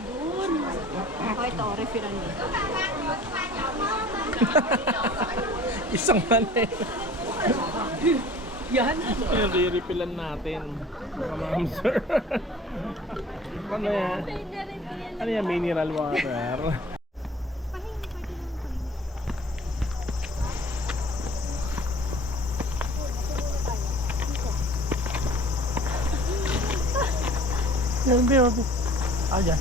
dun. Okay, ito, referral mo. Isang mali. Yan. Re-refillan natin. Mga ma'am, sir. Ano yan? Ano yan? Mineral water. Yan, baby. Ayan.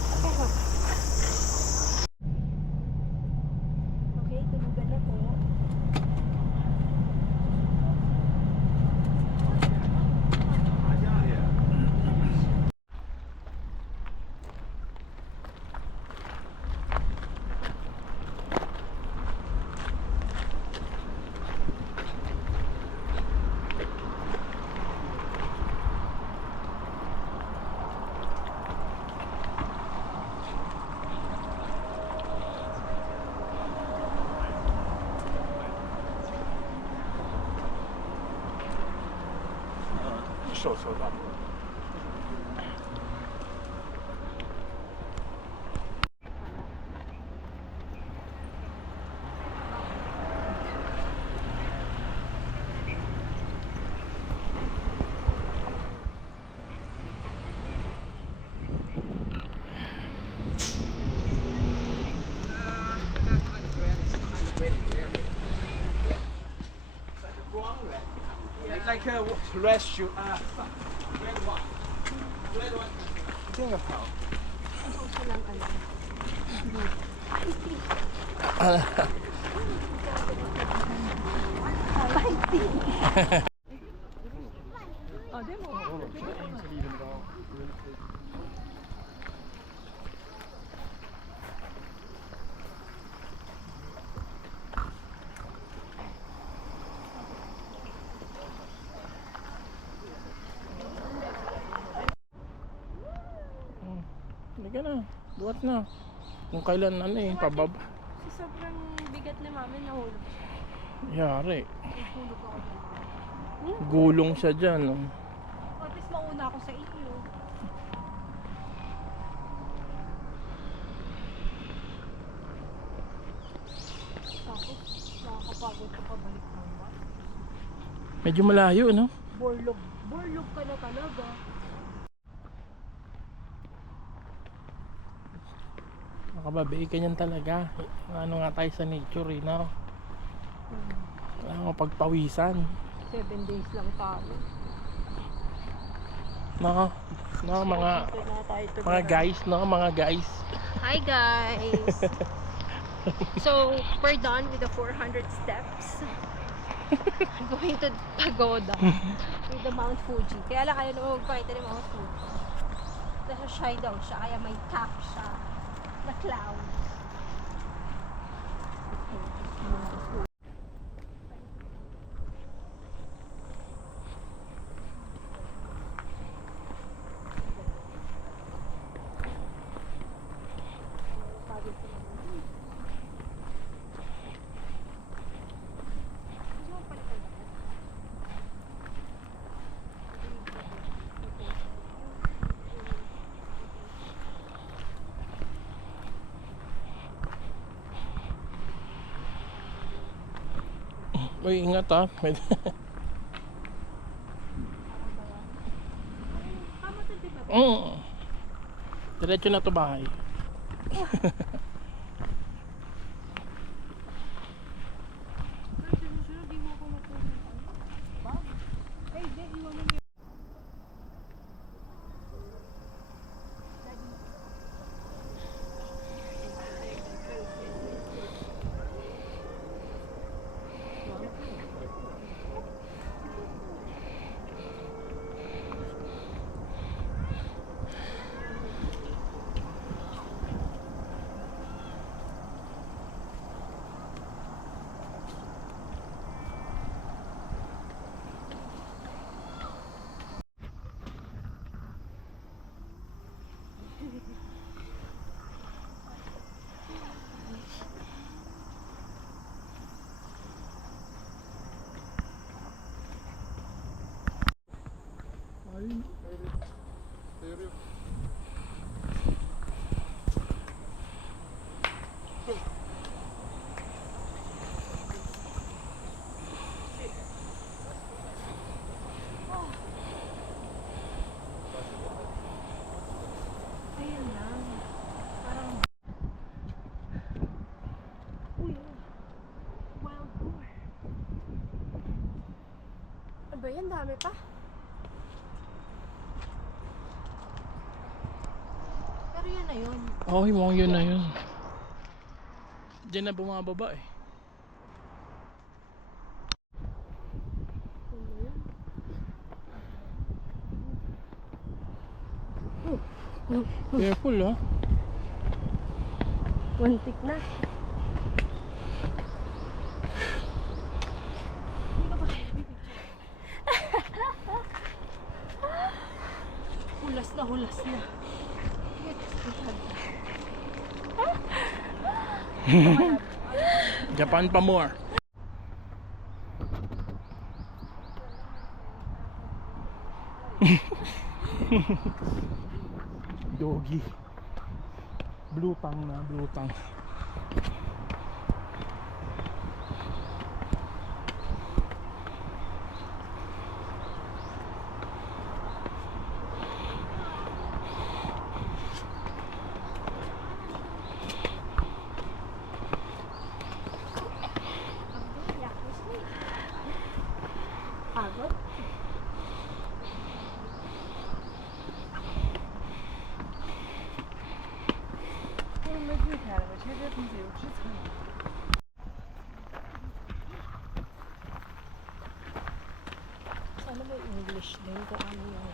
Okay, tulugan na po. So that. Like a rescue. Red one. Red one. Think of how. Oh, demo. Hindi ka na. Buhat na. Kung kailan ano eh, pababa. Kasi sobrang bigat na mami, nahulog siya. Yari. Nahulog ako dyan. Gulong siya dyan. Oh. At least mauna ako sa iyo. Tapos, nakakapagod ka pabalik ng bus. Medyo malayo, no? Borlog. Borlog ka na talaga. Makababi ka niyan talaga. Ano nga tayo sa nature eh, no? Kailangan mo pagpawisan. 7 days lang tayo. No? No, mga guys, no? Mga guys. Hi guys! So, we're done with the 400 steps. I'm going to Pagoda with the Mount Fuji. Kaya lang ayaw naman magpakita ng Mount Fuji. Nasa shy daw siya, kaya may cap siya na cloud. Uy, ingat ha. Diretso na to bahay. dami pa. Pero yan na yun. Oo, yung mga yun na yun. Diyan na bumababa eh. Careful ha. Muntik na. Hulas na, hulas na. Japan pa more. Doggy. Blue tongue na, blue tongue. Pagod? Sana may English din kung ano yun.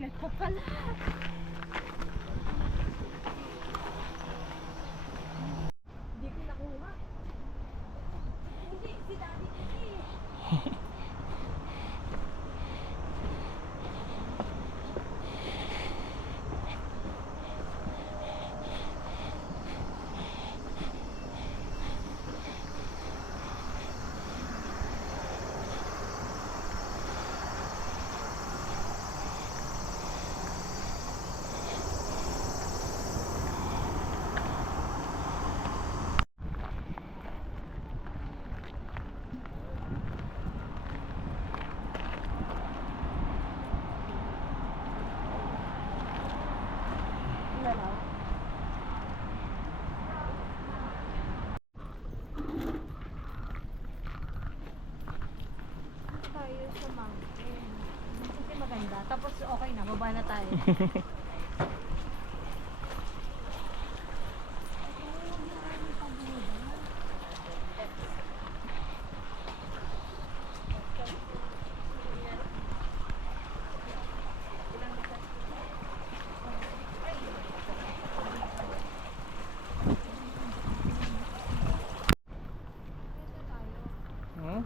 Ito pala. Hindi ko nakuha. Hindi, si Daddy kasi. Lalaw. Tayo sa mountain. Kasi maganda. Tapos okay na, baba na tayo. Hmm?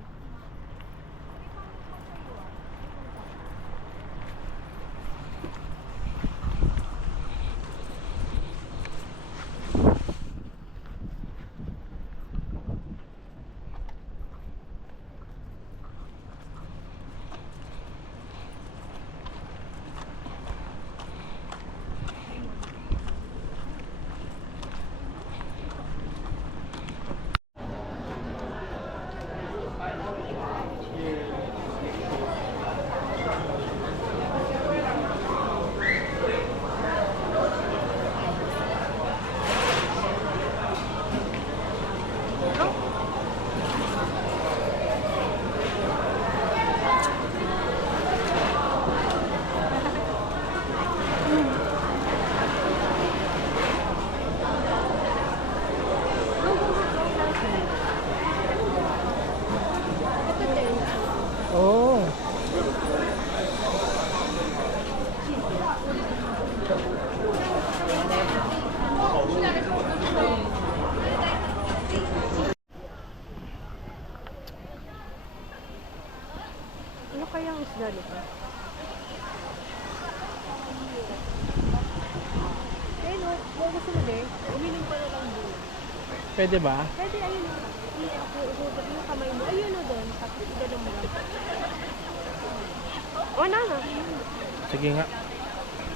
Oh. Ano kayang isda nito? Eh, no, kung gusto mo din, uminom pa na lang doon. Pwede ba? Pwede, ayun o. Ihugot yung kamay mo. Ayun o doon. Tapos igano mo lang. O na nga. Sige nga.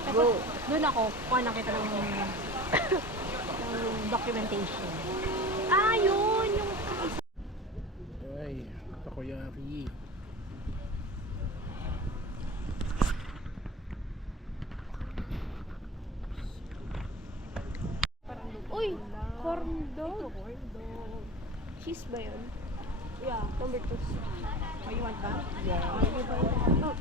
Tapos doon ako, kuha na kita ng documentation. Ah, yun! Yung... Ay, takoyaki. Uy! Corn dog. Cheese ba yun? Yeah, number 2. Oh, you want that? Yeah. Oh.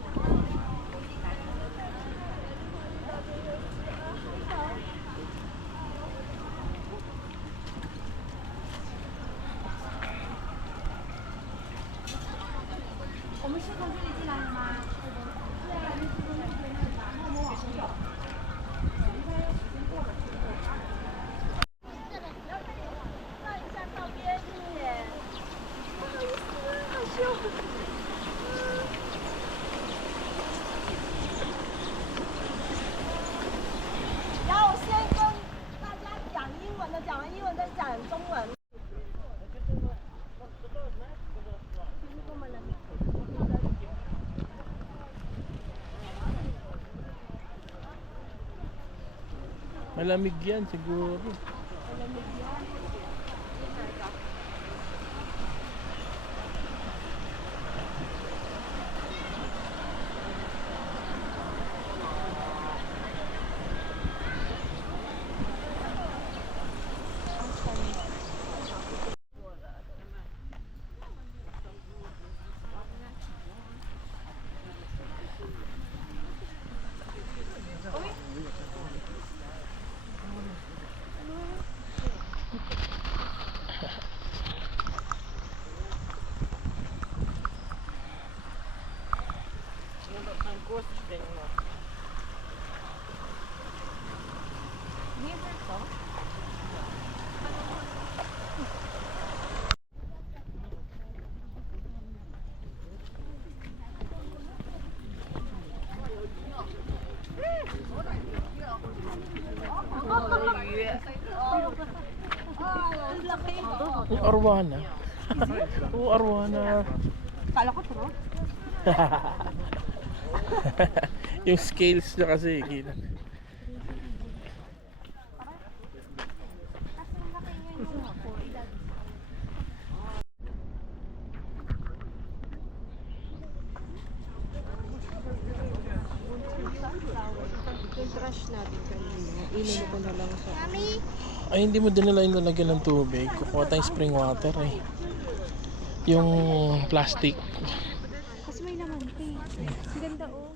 Malamig yan siguro. Yung arwana. Oo, arwana. Kala ko pro. Yung scales niya kasi kita. Yung trash natin kanina, inumo ko na lang sa... Ay, hindi mo dinala yung lalagyan ng tubig. Kukuha tayong spring water eh. Yung plastic. Kasi may laman pa eh. Ang ganda oh.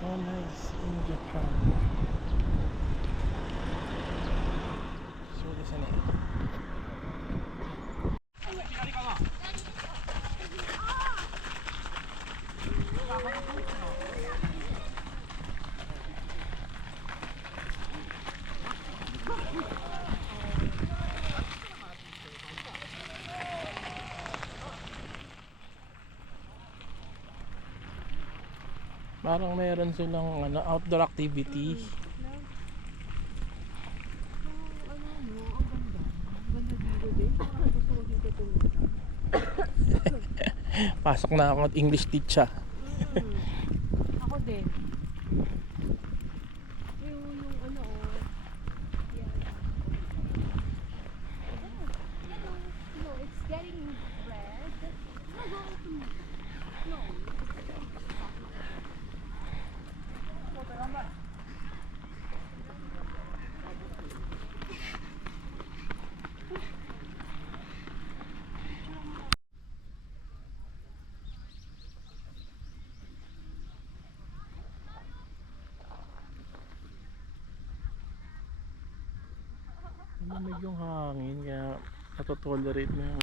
So nice in Japan. So listen it. Parang meron silang ano, outdoor activity. Pasok na ako at English teacher. Ako din. Yung ano oh. Yeah. No, it's getting red. No. Malamig yung hangin kaya natotolerate mo yung